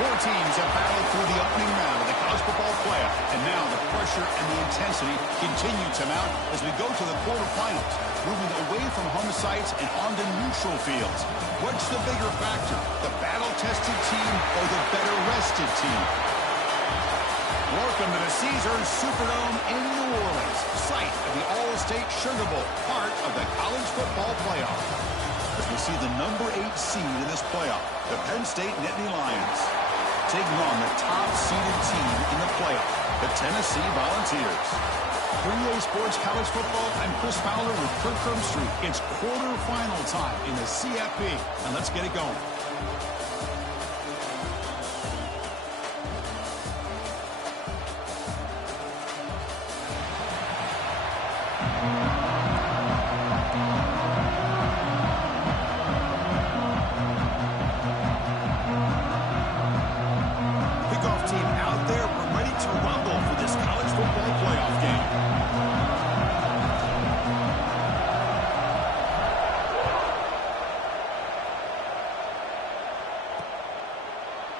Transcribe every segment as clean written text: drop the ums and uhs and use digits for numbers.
Four teams have battled through the opening round of the college football playoff, and now the pressure and the intensity continue to mount as we go to the quarterfinals, moving away from home sites and onto neutral fields. What's the bigger factor, the battle-tested team or the better-rested talented team. Welcome to the Caesars Superdome in New Orleans, site of the All-State Sugar Bowl, part of the college football playoff. As we see the number 8 seed in this playoff, the Penn State Nittany Lions, taking on the top-seeded team in the playoff, the Tennessee Volunteers. For EA Sports College Football, I'm Chris Fowler with Kirk Street. It's quarterfinal time in the CFB, and let's get it going.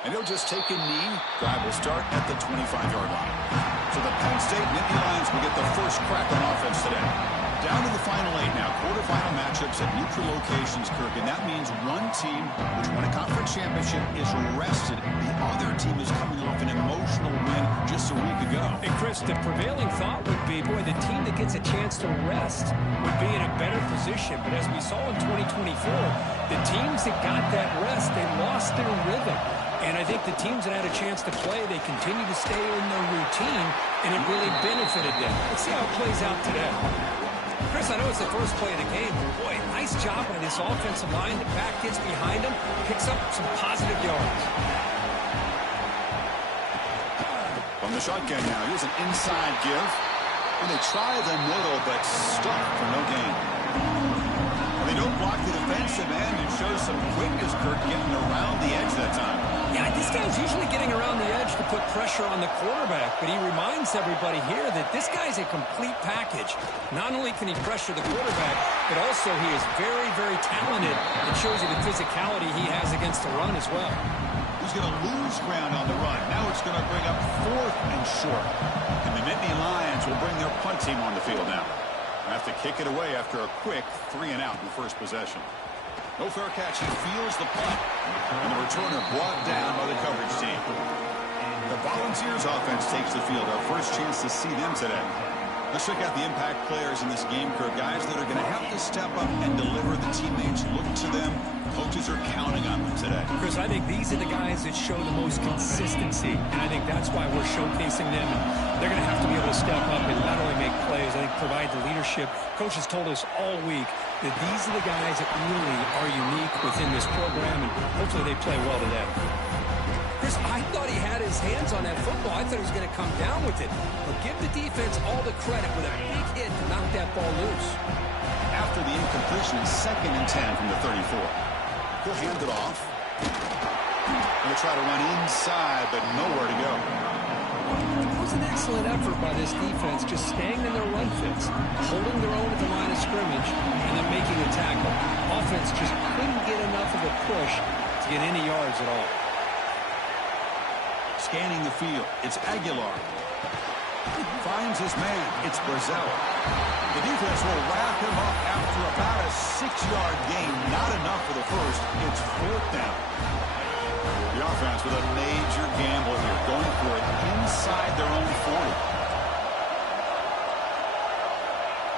And he'll just take a knee. Drive will start at the 25-yard line. So the Penn State Nittany Lions will get the first crack on offense today. Down to the final 8 now. Quarterfinal matchups at neutral locations, Kirk. And that means one team, which won a conference championship, is rested. The other team is coming off an emotional win just a week ago. And Chris, the prevailing thought would be, boy, the team that gets a chance to rest would be in a better position. But as we saw in 2024, the teams that got that rest, they lost their rhythm. And I think the teams that had a chance to play, they continue to stay in their routine, and it really benefited them. Let's see how it plays out today. Chris, I know it's the first play of the game, but boy, nice job by this offensive line. The back gets behind them, picks up some positive yards. From the shotgun now, here's an inside give. And they try the middle, but stuck for no gain. They don't block the defensive end and show some quickness, Kirk, getting around the edge that time. Yeah, this guy's usually getting around the edge to put pressure on the quarterback, but he reminds everybody here that this guy's a complete package. Not only can he pressure the quarterback, but also he is very, very talented. It shows you the physicality he has against the run as well. He's going to lose ground on the run. Now it's going to bring up 4th and short. And the Nittany Lions will bring their punt team on the field now. Have to kick it away after a quick 3-and-out in the first possession. No fair catch. He feels the punt. And the returner brought down by the coverage team. The Volunteers offense takes the field. Our first chance to see them today. Let's check out the impact players in this game, Kirk. Guys that are going to have to step up and deliver. The teammates look to them. Coaches are counting on them today. Chris, I think these are the guys that show the most consistency, and I think that's why we're showcasing them. And they're going to have to be able to step up and not only make plays, I think provide the leadership. Coaches told us all week that these are the guys that really are unique within this program, and hopefully they play well today. Chris, I thought he had his hands on that football. I thought he was going to come down with it. But give the defense all the credit with a big hit to knock that ball loose. After the incompletion, 2nd and 10 from the 34. He'll hand it off. He'll try to run inside, but nowhere to go. It was an excellent effort by this defense, just staying in their run fits, holding their own at the line of scrimmage, and then making a tackle. Offense just couldn't get enough of a push to get any yards at all. Scanning the field, it's Aguilar. Finds his man, it's Brazil. The defense will wrap him up after about a 6-yard gain. Not enough for the first. It's 4th down. The offense with a major gamble here, going for it inside their own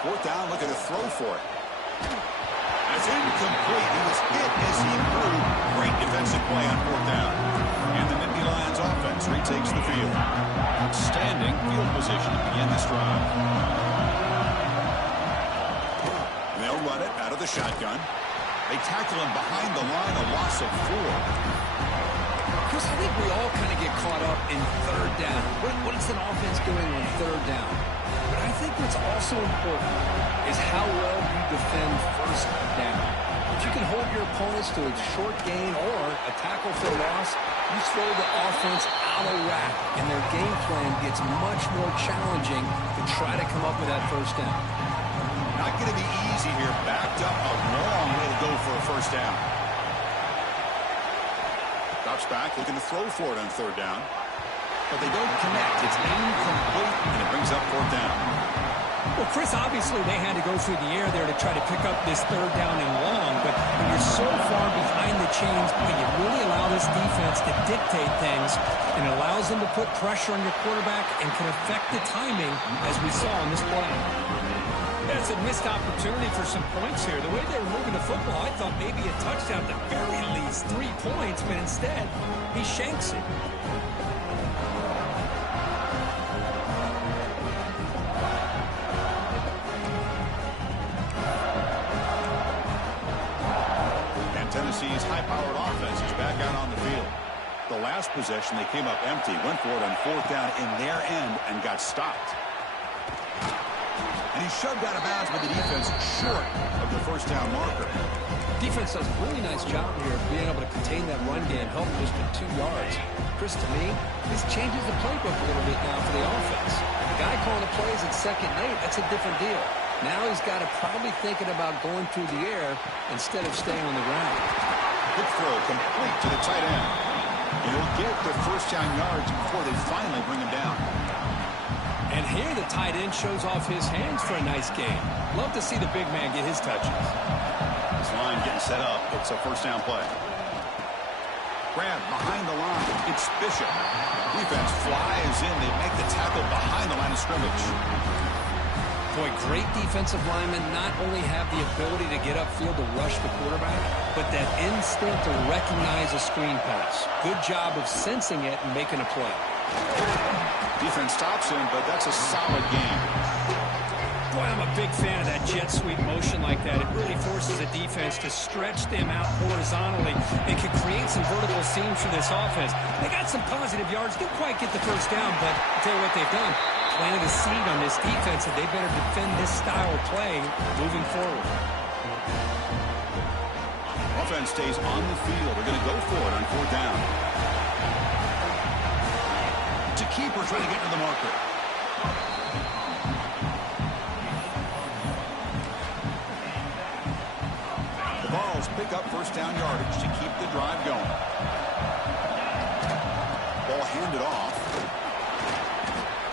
40. 4th down, looking to throw for it. It's incomplete. He was hit as he threw. Great defensive play on 4th down. And the Nittany Lions offense retakes the field. Outstanding field position to begin this drive. They'll run it out of the shotgun. They tackle him behind the line, a loss of 4. Chris, I think we all kind of get caught up in 3rd down. What is an offense doing on 3rd down? But I think what's also important is how well you defend 1st down. If you can hold your opponents to a short gain or a tackle for a loss, you throw the offense out of whack, and their game plan gets much more challenging to try to come up with that 1st down. Not going to be easy here. Backed up a long way to go for a 1st down. Drops back, looking to throw for it on 3rd down. But they don't connect. It's incomplete, and it brings up 4th down. Well, Chris, obviously they had to go through the air there to try to pick up this third down and long, but when you're so far behind the chains, boy, you really allow this defense to dictate things, and it allows them to put pressure on your quarterback and can affect the timing, as we saw in this play. That's a missed opportunity for some points here. The way they were moving the football, I thought maybe a touchdown at the very least, 3 points, but instead, he shanks it. Tennessee's high-powered offense is back out on the field. The last possession, they came up empty, went for it on fourth down in their end, and got stopped. And he shoved out of bounds with the defense short of the first down marker. Defense does a really nice job here of being able to contain that run game, help just to 2 yards. Chris, to me, this changes the playbook a little bit now for the offense. The guy calling the plays at 2nd and 8, that's a different deal. Now he's got to probably thinking about going through the air instead of staying on the ground. Quick throw complete to the tight end. He'll get the first down yards before they finally bring him down. And here the tight end shows off his hands for a nice gain. Love to see the big man get his touches. This line getting set up. It's a first down play. Grab behind the line. It's Bishop. Defense flies in. They make the tackle behind the line of scrimmage. Boy, great defensive linemen not only have the ability to get upfield to rush the quarterback, but that instinct to recognize a screen pass. Good job of sensing it and making a play. Defense stops him, but that's a solid game. Boy, I'm a big fan of that jet sweep motion like that. It really forces a defense to stretch them out horizontally and can create some vertical seams for this offense. They got some positive yards. Didn't quite get the first down, but I'll tell you what they've done. Planted a seed on this defense, and they better defend this style of play moving forward. Offense stays on the field. They're going to go for it on fourth down. To keeper trying to get to the marker. The Vols pick up first down yardage to keep the drive going. Ball handed off.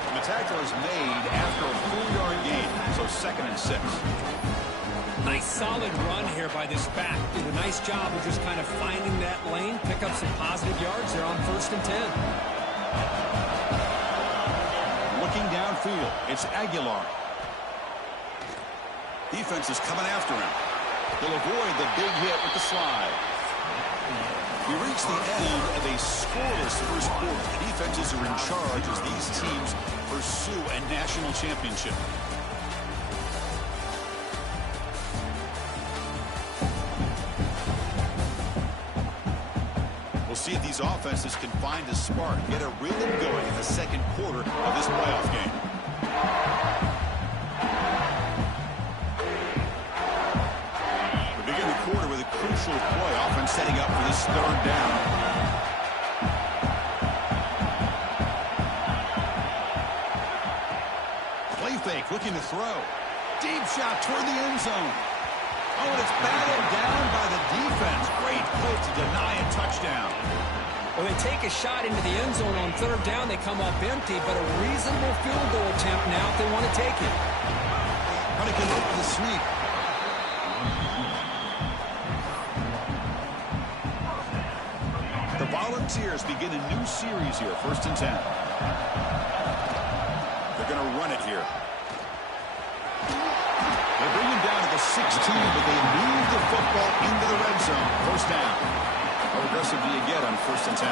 The tackle is made after a 4-yard gain, so 2nd and 6. Nice solid run here by this back. Did a nice job of just kind of finding that lane, pick up some positive yards. They're on 1st and 10. Looking downfield, it's Aguilar. Defense is coming after him. They'll avoid the big hit with the slide. We reach the end of a scoreless first quarter. The defenses are in charge as these teams pursue a national championship. We'll see if these offenses can find a spark, get a rhythm going in the second quarter of this playoff game. We begin the quarter with a crucial play, often setting up for this third down. Fake, looking to throw. Deep shot toward the end zone. Oh, and it's battled down by the defense. Great play to deny a touchdown. Well, they take a shot into the end zone on third down. They come up empty, but a reasonable field goal attempt now if they want to take it. Trying to get over the sneak. The Volunteers begin a new series here, 1st and 10. They're going to run it here. They bring him down to the 16, but they move the football into the red zone. First down. How aggressive do you get on 1st and 10?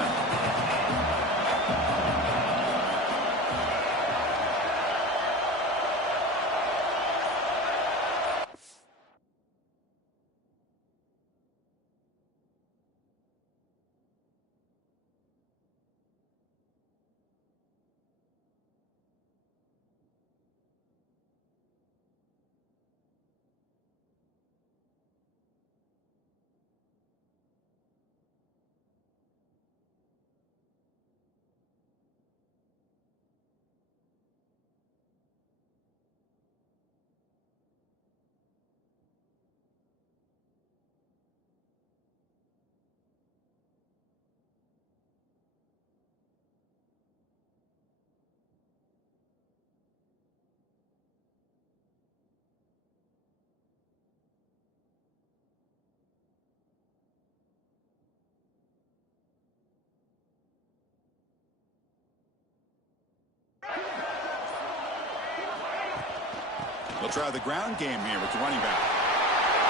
They'll try the ground game here with the running back.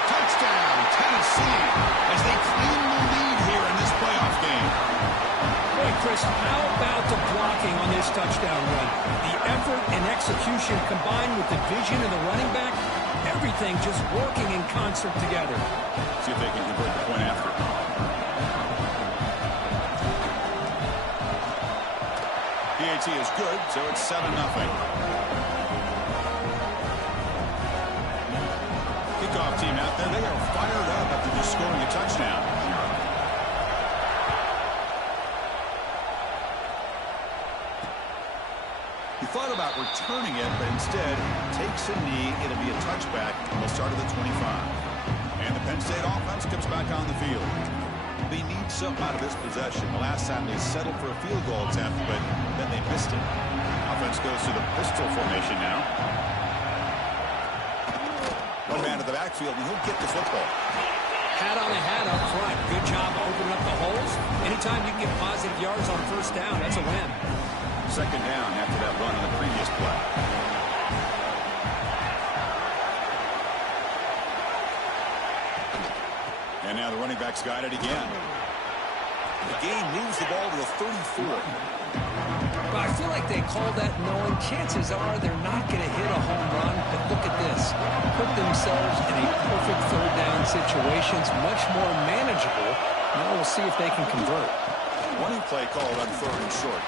Touchdown, Tennessee, as they claim the lead here in this playoff game. Hey, Chris, how about the blocking on this touchdown run? The effort and execution combined with the vision of the running back, everything just working in concert together. See if they can convert the point after. PAT is good, so it's 7-0. Kickoff team out there, they are fired up after just scoring a touchdown. He thought about returning it, but instead takes a knee. It'll be a touchback, and we'll start at the 25. And the Penn State offense comes back on the field. They need something out of this possession. The last time they settled for a field goal attempt, but then they missed it. Offense goes through the pistol formation now. One man to the backfield, and he'll get the football. Hat on a hat up front. Good job opening up the holes. Anytime you can get positive yards on first down, that's a win. Second down after that run on the previous play. And now the running back's got it again. The game moves the ball to the 34. But I feel like they call that knowing chances are they're not going to hit a home run. But look at this. Put themselves in a perfect third down situation. It's much more manageable. Now we'll see if they can convert. Running play called on 3rd and short.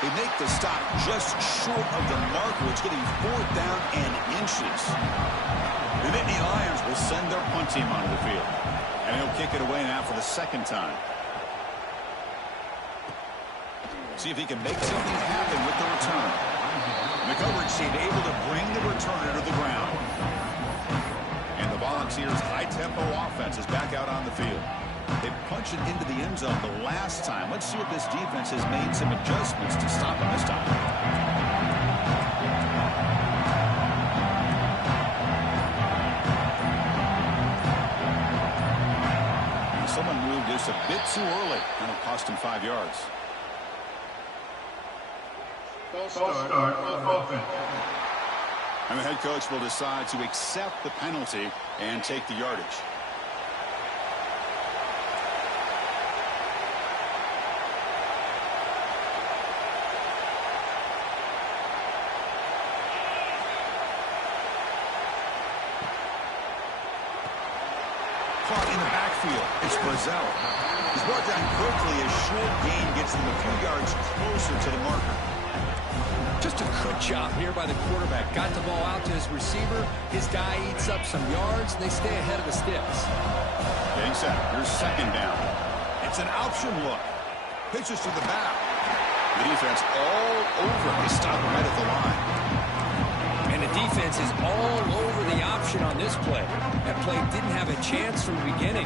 They make the stop just short of the marker. It's getting 4th down and inches. The Nittany Lions will send their punt team onto the field. And he'll kick it away now for the second time. See if he can make something happen with the return. The coverage team able to bring the returner to the ground. And the Volunteers' high-tempo offense is back out on the field. They punched it into the end zone the last time. Let's see if this defense has made some adjustments to stop him this time. Someone moved just a bit too early, and it cost him 5 yards. And the head coach will decide to accept the penalty and take the yardage. Caught in the backfield. It's Brazel. He's brought down quickly as short gain gets them a few yards closer to the marker. Just a good job here by the quarterback. Got the ball out to his receiver. His guy eats up some yards. They stay ahead of the sticks. Getting set. Here's second down. It's an option look. Pitches to the back. The defense all over. They stop him right at the line. And the defense is all over the option on this play. That play didn't have a chance from the beginning.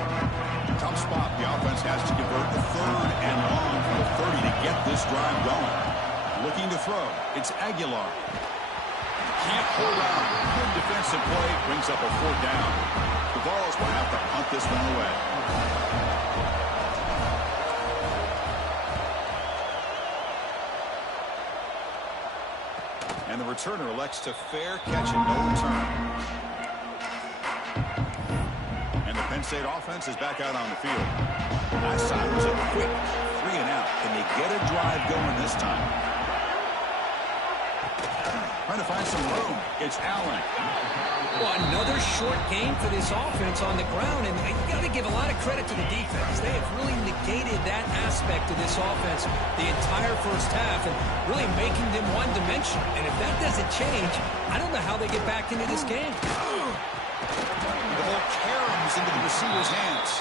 Tough spot. The offense has to convert the 3rd and long from the 30 to get this drive going. Looking to throw. It's Aguilar. Can't hold on. Good defensive play. Brings up a 4th down. The Vols will have to punt this one away. And the returner elects to fair catch it. No return. And the Penn State offense is back out on the field. Last time was a quick 3 and out. Can they get a drive going this time? Trying to find some room. It's Allen. Well, another short game for this offense on the ground, and you got to give a lot of credit to the defense. They have really negated that aspect of this offense the entire first half and really making them one-dimensional. And if that doesn't change, I don't know how they get back into this game. The ball caroms into the receiver's hands.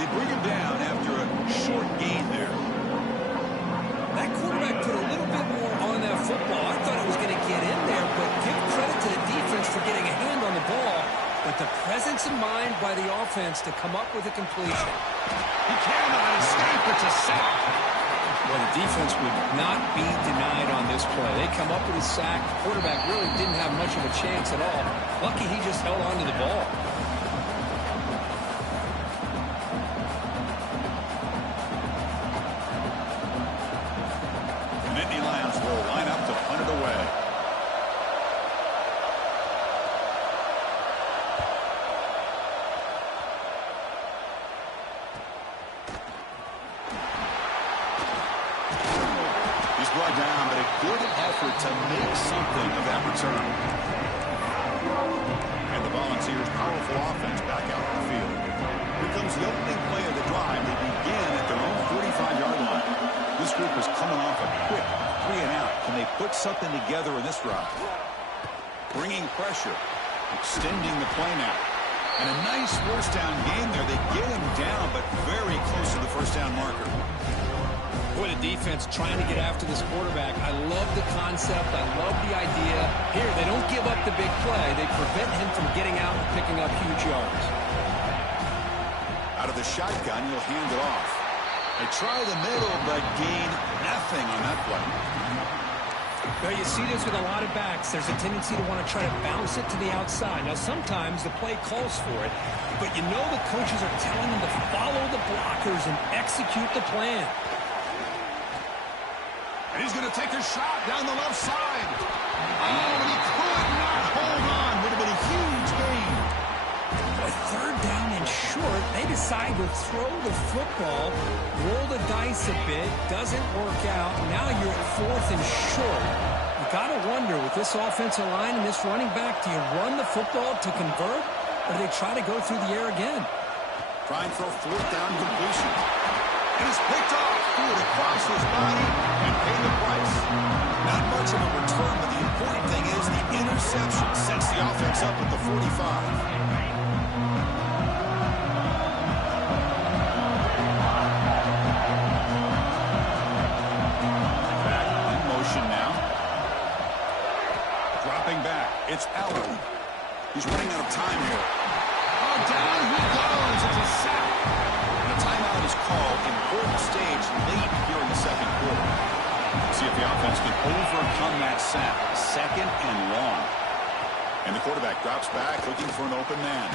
They bring him down after a short gain there. That quarterback put a little bit more on that football. I thought it was going to get in there, but give credit to the defense for getting a hand on the ball. But the presence of mind by the offense to come up with a completion. He cannot escape. It's a sack. Well, the defense would not be denied on this play. They come up with a sack. The quarterback really didn't have much of a chance at all. Lucky he just held on to the ball. brought down, but a good effort to make something of that return. And the Volunteers' powerful offense back out on the field. Here comes the opening play of the drive. They begin at their own 45-yard line. This group is coming off a quick 3-and-out. Can they put something together in this drive? Bringing pressure, extending the play now. And a nice first down game there. They get him down, but very close to the first down marker. Boy, the defense trying to get after this quarterback. I love the concept. I love the idea. Here, they don't give up the big play. They prevent him from getting out and picking up huge yards. Out of the shotgun, he'll hand it off. They try the middle, but gain nothing on that play. Well, you see this with a lot of backs. There's a tendency to want to try to bounce it to the outside. Now, sometimes the play calls for it, but you know the coaches are telling them to follow the blockers and execute the plan. And he's going to take a shot down the left side. Oh, and he could not hold on. Would have been a huge gain. With third down and short, they decide to throw the football, roll the dice a bit, doesn't work out. Now you're at fourth and short. You got to wonder, with this offensive line and this running back, do you run the football to convert, or do they try to go through the air again? Trying for a fourth down completion. And it's picked off. Threw it across his body and paid the price. Not much of a return, but the important thing is the interception sets the offense up at the 45. It's Allen. He's running out of time here. Oh, down he goes. It's a sack. And a timeout is called. Important stage late here in the second quarter. Let's see if the offense can overcome that sack. Second and long. And the quarterback drops back looking for an open man.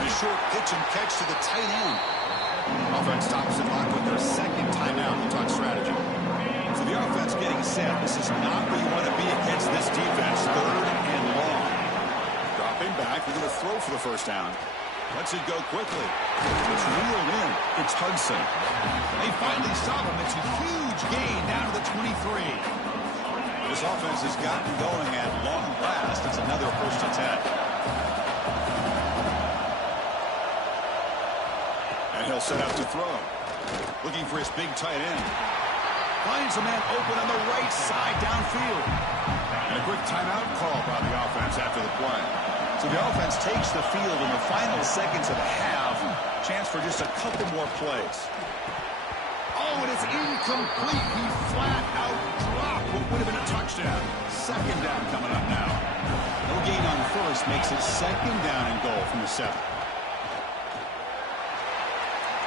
And a short pitch and catch to the tight end. Offense stops and lock with their second timeout. We'll talk strategy. So the offense getting set. This is not where you want to be against this defense. Third and long. Dropping back. We're going to throw for the first down. Lets it go quickly. It's reeled in. It's Hudson. They finally stop him. It's a huge gain down to the 23. This offense has gotten going at long last. It's another first and 10. And he'll set out to throw. Looking for his big tight end. Finds a man open on the right side downfield. And a quick timeout call by the offense after the play. So the offense takes the field in the final seconds of the half. Chance for just a couple more plays. Oh, and it's incomplete. He flat out dropped what would have been a touchdown. Second down coming up now. No gain on first makes it second down and goal from the 7.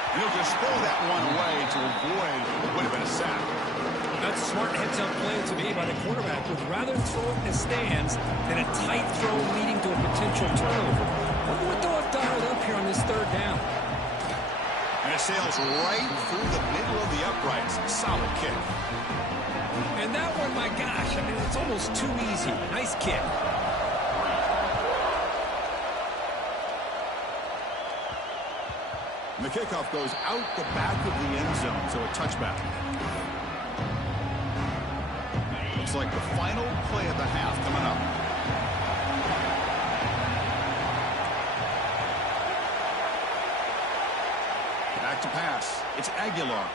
And he'll just throw that one away to avoid what would have been a sack. That's a smart heads-up play to me by the quarterback. Would rather throw it in the stands than a tight throw leading to a potential turnover. Wonder what they'll have dialed up here on this third down. And it sails right through the middle of the uprights. Solid kick. And that one, my gosh, I mean, it's almost too easy. Nice kick. And the kickoff goes out the back of the end zone, so a touchback. Looks like the final play of the half coming up. Back to pass. It's Aguilar.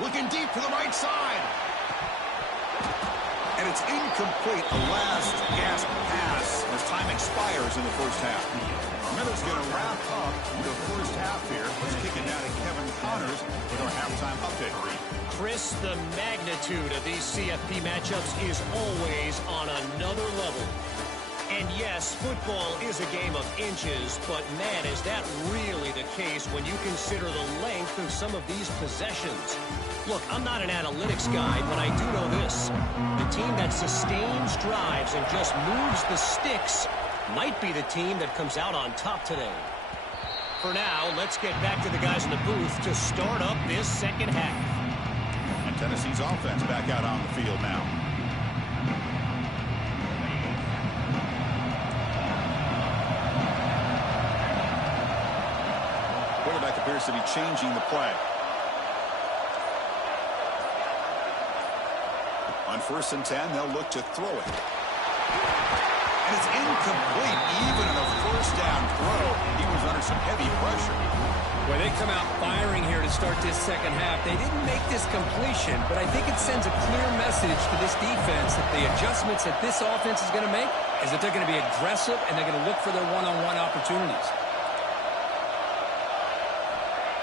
Looking deep to the right side. And it's incomplete. A last gasp pass as time expires in the first half. Miller's going to wrap up the first half here. Let's kick it down to Kevin Connors with our halftime update. Chris, the magnitude of these CFP matchups is always on another level. And yes, football is a game of inches, but man, is that really the case when you consider the length of some of these possessions. Look, I'm not an analytics guy, but I do know this. The team that sustains drives and just moves the sticks might be the team that comes out on top today. For now, let's get back to the guys in the booth to start up this second half. And Tennessee's offense back out on the field now. Quarterback appears to be changing the play. On 1st and 10, they'll look to throw it. And it's incomplete, even in a first down throw. He was under some heavy pressure. Well, they come out firing here to start this second half. They didn't make this completion, but I think it sends a clear message to this defense that the adjustments that this offense is going to make is that they're going to be aggressive and they're going to look for their one-on-one opportunities.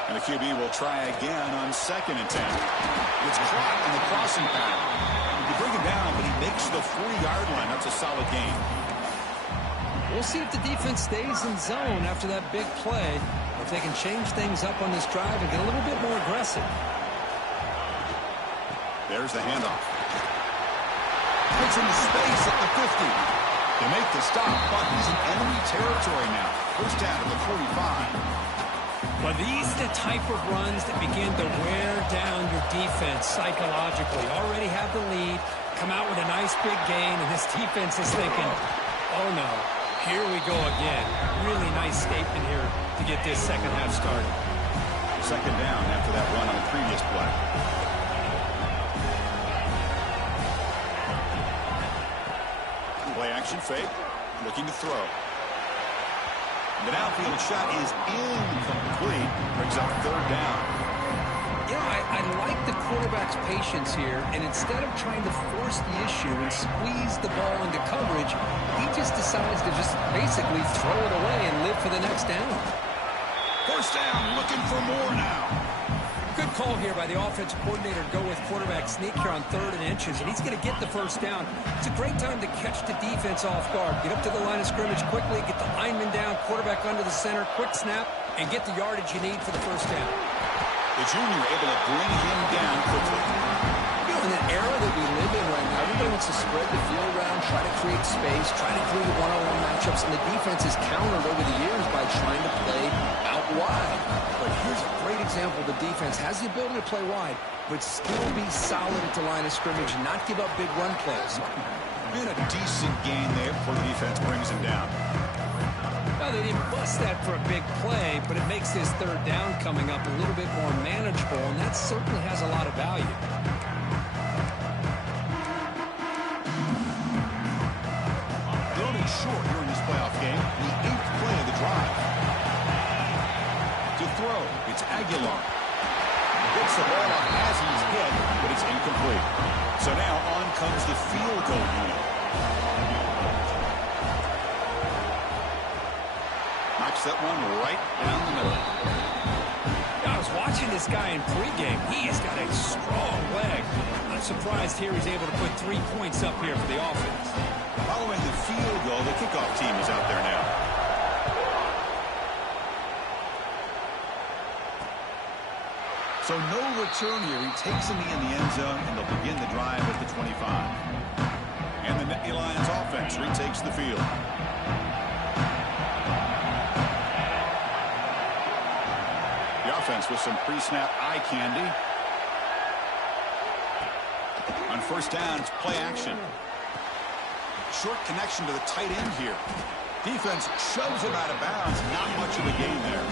And the QB will try again on 2nd and 10. It's caught in the crossing pattern. You bring him down, but he makes the 40-yard line. That's a solid gain. We'll see if the defense stays in zone after that big play, if they can change things up on this drive and get a little bit more aggressive. There's the handoff. Puts into space at the 50. They make the stop, but he's in enemy territory now. First down at the 45. Well, these are the type of runs that begin to wear down your defense psychologically. Already have the lead, come out with a nice big gain, and this defense is thinking, oh no, here we go again. Really nice statement here to get this second half started. Second down after that run on the previous play. Play action fake, looking to throw. The downfield shot is incomplete. Brings up 3rd down. You know, I like the quarterback's patience here, and instead of trying to force the issue and squeeze the ball into coverage, he just decides to just basically throw it away and live for the next down. First down, looking for more now. Good call here by the offensive coordinator to go with quarterback sneak here on 3rd and inches, and he's going to get the first down. It's a great time to catch the defense off guard. Get up to the line of scrimmage quickly, get the lineman down, quarterback under the center, quick snap, and get the yardage you need for the first down. The junior able to bring him down quickly. You know, in an era that we live in right now, everybody wants to spread the field around, try to create space, try to create one-on-one matchups, and the defense is countered over the years by trying to play out wide. But here's a great example. The defense has the ability to play wide, but still be solid at the line of scrimmage and not give up big run plays. And a decent gain there before the defense brings him down. Well, they didn't bust that for a big play, but it makes this 3rd down coming up a little bit more manageable, and that certainly has a lot of value. Building short here in this playoff game, the 8th play of the drive. To throw, it's Aguilar. Gets the ball up as he's hit, but it's incomplete. So now on comes the field goal unit. Knocks that one right down the middle. I was watching this guy in pregame. He has got a strong leg. I'm surprised here he's able to put 3 points up here for the offense. Following the field goal, the kickoff team is out there now. So no return here. He takes him in the end zone, and they'll begin the drive at the 25. And the Nittany Lions offense retakes the field. The offense with some pre-snap eye candy. On 1st down, it's play action. Short connection to the tight end here. Defense shoves him out of bounds. Not much of a gain there.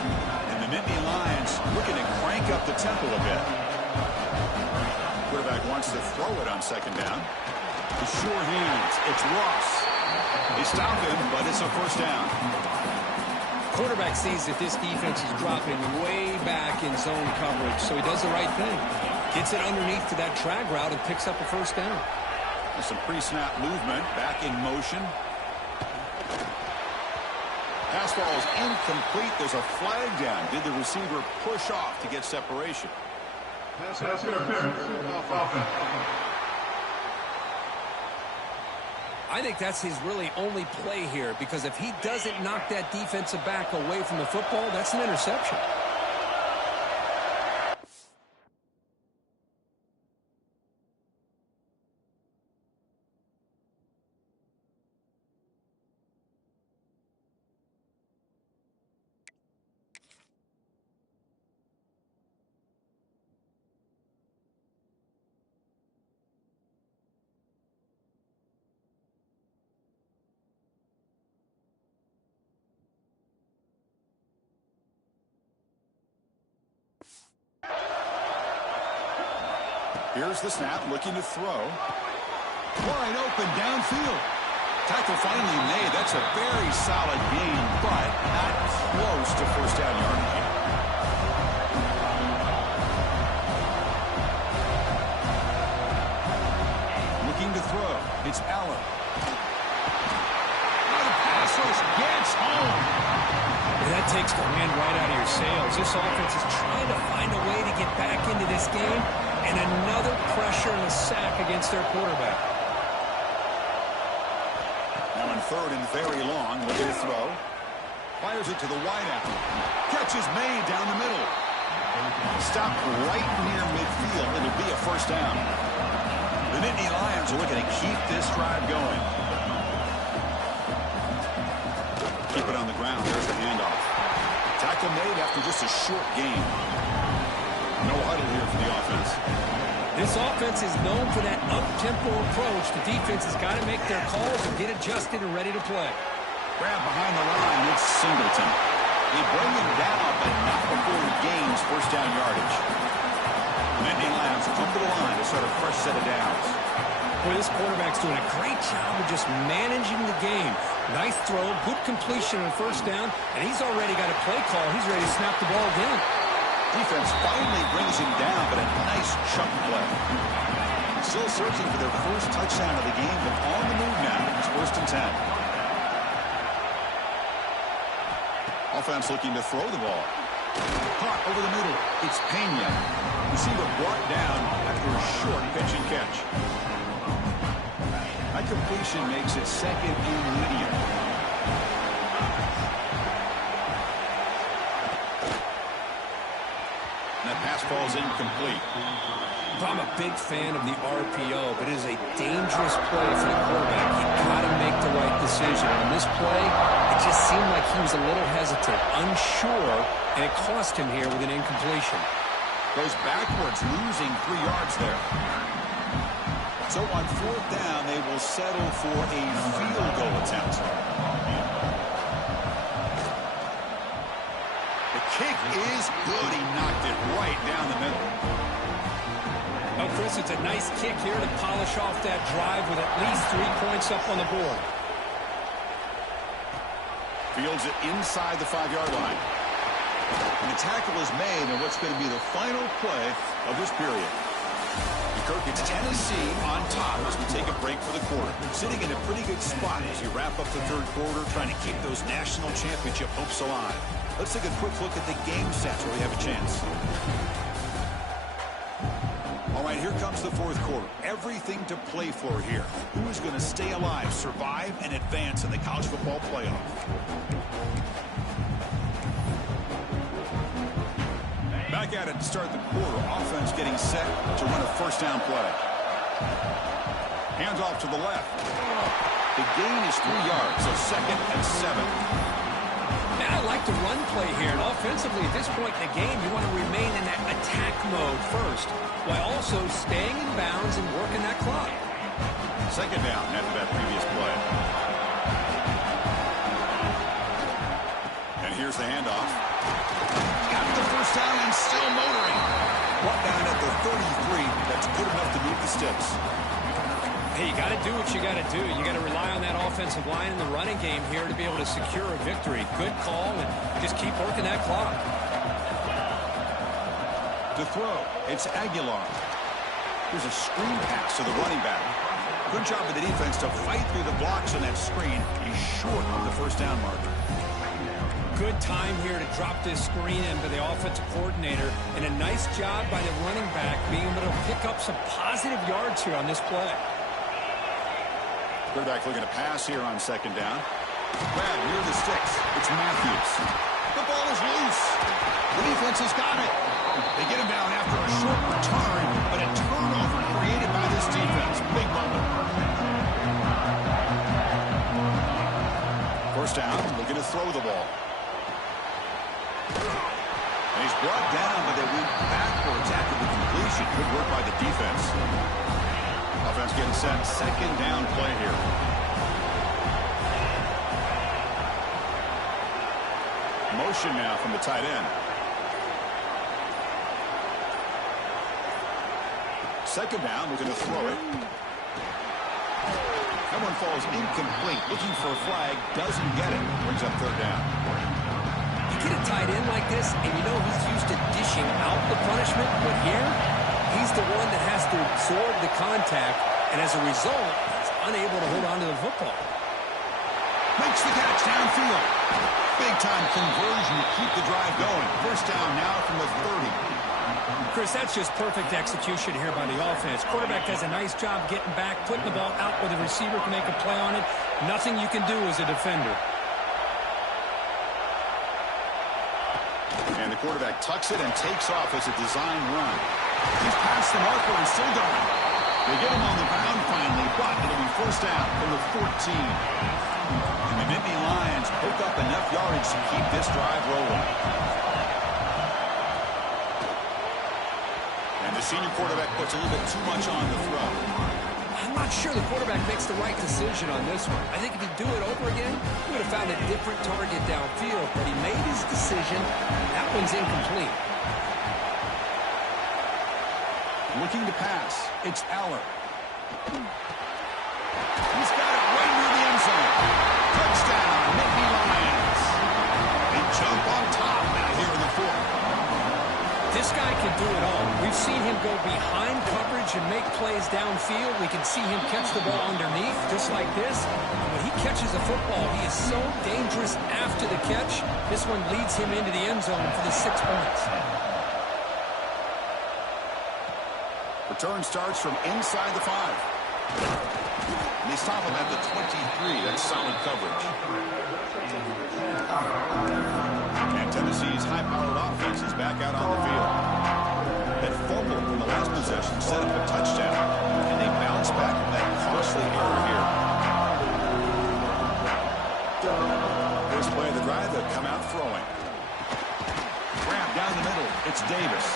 And the Nittany Lions looking to crank up the tempo a bit. Quarterback wants to throw it on 2nd down. The short hands. It's Ross. They stop him, but it's a 1st down. Quarterback sees that this defense is dropping way back in zone coverage, so he does the right thing. Gets it underneath to that drag route and picks up a 1st down. There's some pre-snap movement. Back in motion. Pass ball is incomplete. There's a flag down. Did the receiver push off to get separation? Pass interference. I think that's his really only play here, because if he doesn't knock that defensive back away from the football, that's an interception. Here's the snap, looking to throw. Wide open downfield. Tackle finally made. That's a very solid gain, but not close to first down yardage yet. Looking to throw. It's Allen. The pass rush gets home. And that takes the wind right out of your sails. This offense is trying to find a way to get back into this game, and another pressure and a sack against their quarterback. Now on third and very long, looking to throw. Fires it to the wideout. Catch is made down the middle. Stopped right near midfield. It'll be a first down. The Nittany Lions are looking to keep this drive going. Keep it on the ground. There's the handoff. Tackle made after just a short gain. No huddle here for the offense. This offense is known for that up-tempo approach. The defense has got to make their calls and get adjusted and ready to play. Grab behind the line. It's Singleton. They bring him down, but not before he gains first down yardage. The Nittany Lions come to the line to start a fresh set of downs. Boy, this quarterback's doing a great job of just managing the game. Nice throw, good completion on first down, and he's already got a play call. He's ready to snap the ball again. Defense finally brings him down, but a nice chunk play. Still searching for their first touchdown of the game, but on the move now. It's first and 10. Offense looking to throw the ball. Caught over the middle. It's Pena. Receiver brought down after a short pitch and catch. That completion makes it second and medium. That pass falls incomplete. I'm a big fan of the RPO, but it is a dangerous play for the quarterback. You've got to make the right decision. On this play, it just seemed like he was a little hesitant, unsure, and it cost him here with an incompletion. Goes backwards, losing 3 yards there. So on fourth down, they will settle for a field goal attempt. The kick is good. He knocked it right down the middle. Oh, Chris, it's a nice kick here to polish off that drive with at least 3 points up on the board. Fields it inside the 5-yard line. And the tackle is made in what's going to be the final play of this period. Kirk, it's Tennessee on top as we take a break for the quarter. Sitting in a pretty good spot as you wrap up the third quarter, trying to keep those national championship hopes alive. Let's take a quick look at the game stats where we have a chance. All right, here comes the fourth quarter. Everything to play for here. Who is going to stay alive, survive, and advance in the college football playoff? Back at it to start the quarter. Offense getting set to run a first down play. Hands off to the left. The gain is 3 yards, so second and 7. Man, I like the run play here. And offensively, at this point in the game, you want to remain in that attack mode first, while also staying in bounds and working that clock. Second down after that previous play. And here's the handoff. Got the first down and still motoring. Brought down at the 33. That's good enough to move the sticks. Hey, you got to do what you got to do. You got to rely on that offensive line in the running game here to be able to secure a victory. Good call, and just keep working that clock. To throw, it's Aguilar. Here's a screen pass to the running back. Good job of the defense to fight through the blocks on that screen. He's short of the first down marker. Good time here to drop this screen in by the offensive coordinator, and a nice job by the running back being able to pick up some positive yards here on this play. Quarterback looking to pass here on second down. Grab near the sticks. It's Matthews. The ball is loose. The defense has got it. They get him down after a short return, but a turnover created by this defense. Big moment. First down, looking to throw the ball. And he's brought down, but they went backwards after the completion. Good work by the defense. Offense getting set. Second down play here. Motion now from the tight end. Second down, we're going to throw it. That one falls incomplete. Looking for a flag. Doesn't get it. Brings up third down. You get a tight end like this, and you know he's used to dishing out the punishment, but here, he's the one that has to absorb the contact, and as a result, he's unable to hold on to the football. Makes the catch downfield. Big-time conversion to keep the drive going. First down now from the 30. Chris, that's just perfect execution here by the offense. Quarterback does a nice job getting back, putting the ball out where the receiver can make a play on it. Nothing you can do as a defender. And the quarterback tucks it and takes off as a design run. He's past the marker and still going. They get him on the ground finally, but it'll be first down from the 14. And the Nittany Lions pick up enough yardage to keep this drive rolling. And the senior quarterback puts a little bit too much on the throw. I'm not sure the quarterback makes the right decision on this one. I think if he'd do it over again, he would have found a different target downfield, but he made his decision. That one's incomplete. Looking to pass. It's Aller. He's got it right near the end zone. Touchdown, Nittany Lions. They jump on top now here in the fourth. This guy can do it all. We've seen him go behind coverage and make plays downfield. We can see him catch the ball underneath, just like this. And when he catches a football, he is so dangerous after the catch. This one leads him into the end zone for the 6 points. Return starts from inside the 5. And they stop him at the 23. That's solid coverage. And Tennessee's high-powered offense is back out on the field. That fumble from the last possession set up a touchdown, and they bounce back from that costly error here. First play of the drive, they'll come out throwing. Grab down the middle. It's Davis.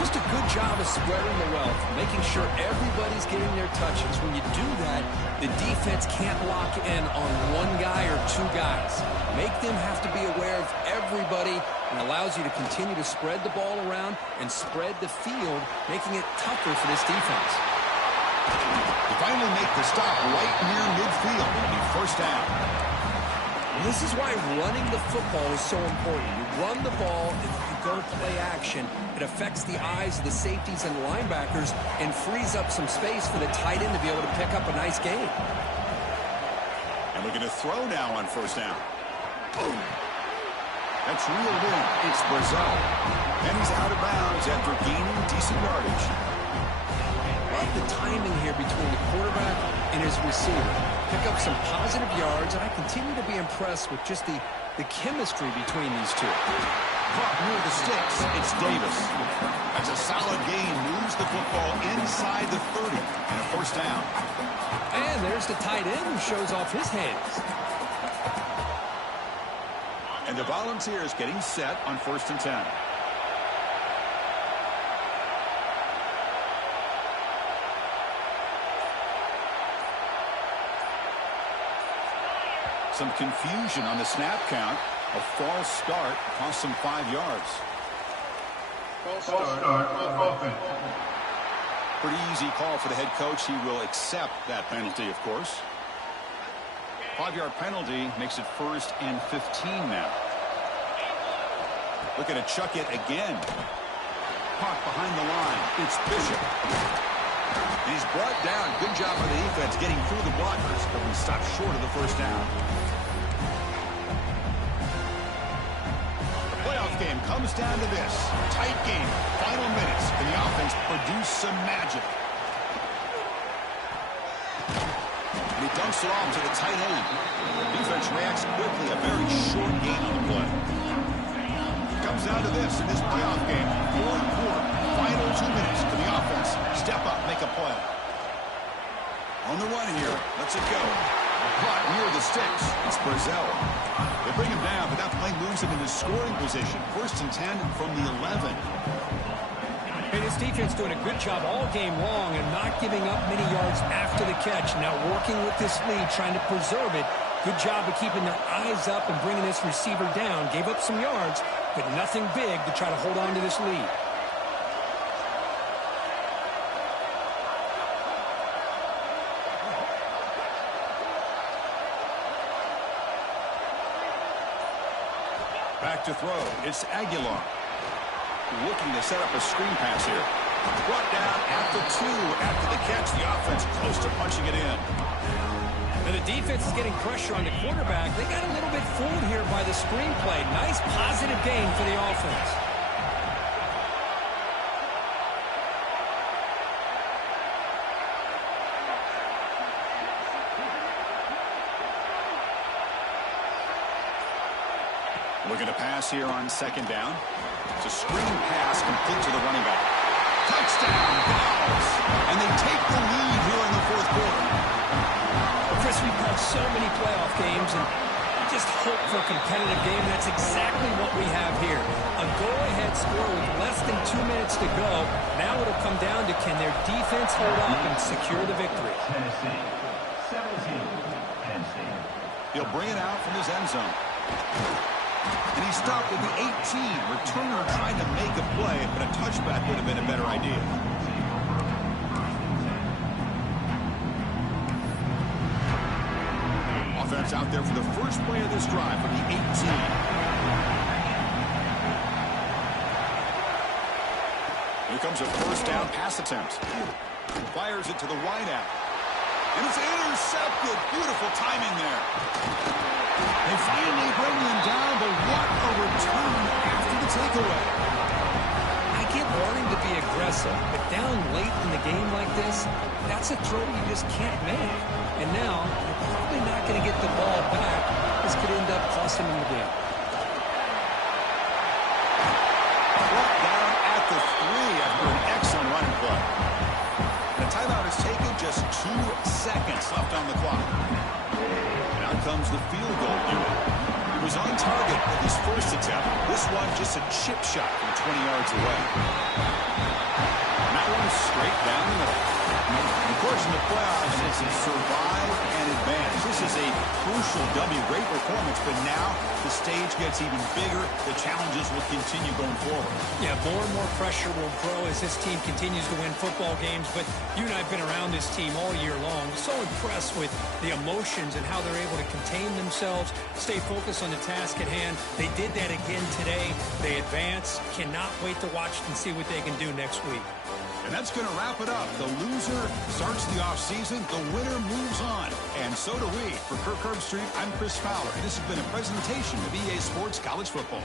Just a good job of spreading the wealth, making sure everybody's getting their touches. When you do that, the defense can't lock in on one guy or two guys. Make them have to be aware of everybody and allows you to continue to spread the ball around and spread the field, making it tougher for this defense. They finally make the stop right near midfield. It'll be first down. This is why running the football is so important. You run the ball, if you go play action, it affects the eyes of the safeties and linebackers and frees up some space for the tight end to be able to pick up a nice gain. And we're going to throw now on first down. That's reeled in. It's Brazil. And he's out of bounds after gaining decent yardage. I love the timing here between the quarterback and his receiver. Pick up some positive yards, and I continue to be impressed with just the chemistry between these two. Caught near the sticks. It's Davis. That's a solid gain. Moves the football inside the 30 and a first down. And there's the tight end who shows off his hands. And the Volunteers getting set on 1st and 10. Some confusion on the snap count. A false start cost them 5 yards. False start, offense. Pretty easy call for the head coach. He will accept that penalty, of course. 5-yard penalty makes it 1st and 15 now. Looking to chuck it again. Caught behind the line. It's Bishop. He's brought down. Good job by the defense getting through the blockers, but we stopped short of the first down. The playoff game comes down to this. Tight game. Final minutes. Can the offense produce some magic? And he dumps it off to the tight end. The defense reacts quickly. A very short gain on the play. Comes down to this in this playoff game. Fourth quarter. Final 2 minutes. Can the offense step up, make a play? On the run here. Let's it go. Caught near the sticks. It's Brazil. They bring him down, but that play moves him into scoring position. 1st and 10 from the 11. Hey, this defense doing a good job all game long and not giving up many yards after the catch. Now working with this lead, trying to preserve it. Good job of keeping their eyes up and bringing this receiver down. Gave up some yards, but nothing big to try to hold on to this lead. Back to throw. It's Aguilar. Looking to set up a screen pass here. Brought down at the 2 after the catch. The offense close to punching it in. Now the defense is getting pressure on the quarterback. They got a little bit fooled here by the screenplay. Nice positive gain for the offense. Looking to pass here on second down. It's a screen pass complete to the running back. Touchdown, Vols! And they take the lead here in the fourth quarter. Well, Chris, we've had so many playoff games, and we just hope for a competitive game. That's exactly what we have here. A go-ahead score with less than 2 minutes to go. Now it'll come down to can their defense hold up and secure the victory. Tennessee, 17, Tennessee. He'll bring it out from his end zone. And he stopped at the 18. Returner trying to make a play, but a touchback would have been a better idea. Offense out there for the first play of this drive from the 18. Here comes a first down pass attempt. Fires it to the wideout. And it's intercepted. Beautiful timing there. They finally bring him down, but what a return after the takeaway. I get wanting to be aggressive, but down late in the game like this, that's a throw you just can't make. And now, you're probably not going to get the ball back. This could end up costing him the game. Brought down at the 3 after an excellent running play. The timeout is taken, just 2 seconds left on the clock. Out comes the field goal unit. He was on target with his first attempt. This one just a chip shot from 20 yards away. And that one straight down the middle. Of course, in the playoffs, it's survive and advance. This is a crucial W. Great performance, but now the stage gets even bigger. The challenges will continue going forward. Yeah, more and more pressure will grow as this team continues to win football games. But you and I have been around this team all year long. So impressed with the emotions and how they're able to contain themselves, stay focused on the task at hand. They did that again today. They advance. Cannot wait to watch and see what they can do next week. And that's going to wrap it up. The loser starts the offseason. The winner moves on. And so do we. For Kirk Herbstreit, I'm Chris Fowler. And this has been a presentation of EA Sports College Football.